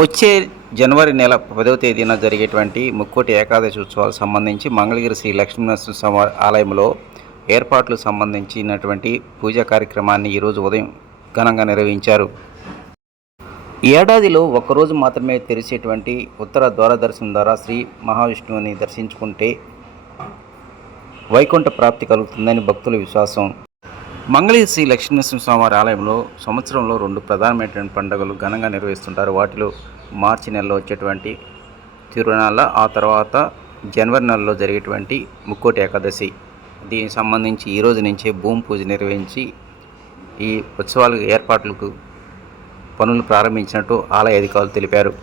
వచ్చే జనవరి నెల పదవ తేదీన జరిగేటువంటి ముక్కోటి ఏకాదశి ఉత్సవాలకు సంబంధించి మంగళగిరి శ్రీ లక్ష్మీనరసింహ స్వామి ఆలయంలో ఏర్పాట్లు సంబంధించినటువంటి పూజా కార్యక్రమాన్ని ఈరోజు ఉదయం ఘనంగా నిర్వహించారు. ఏడాదిలో ఒక్కరోజు మాత్రమే తెరిచేటువంటి ఉత్తర ద్వారదర్శనం ద్వారా శ్రీ మహావిష్ణువుని దర్శించుకుంటే వైకుంఠ ప్రాప్తి కలుగుతుందని భక్తుల విశ్వాసం. మంగళగిరి శ్రీ లక్ష్మీనరసింహస్వామి ఆలయంలో సంవత్సరంలో రెండు ప్రధానమైనటువంటి పండుగలు ఘనంగా నిర్వహిస్తుంటారు. వాటిలో మార్చి నెలలో వచ్చేటువంటి తిరునాళ్ళ ఆ తర్వాత జనవరి నెలలో జరిగేటువంటి ముక్కోటి ఏకాదశి. దీనికి సంబంధించి ఈ రోజు నుంచే భూమి పూజ నిర్వహించి ఈ ఉత్సవాలకు ఏర్పాట్లకు పనులు ప్రారంభించినట్టు ఆలయ అధికారులు తెలిపారు.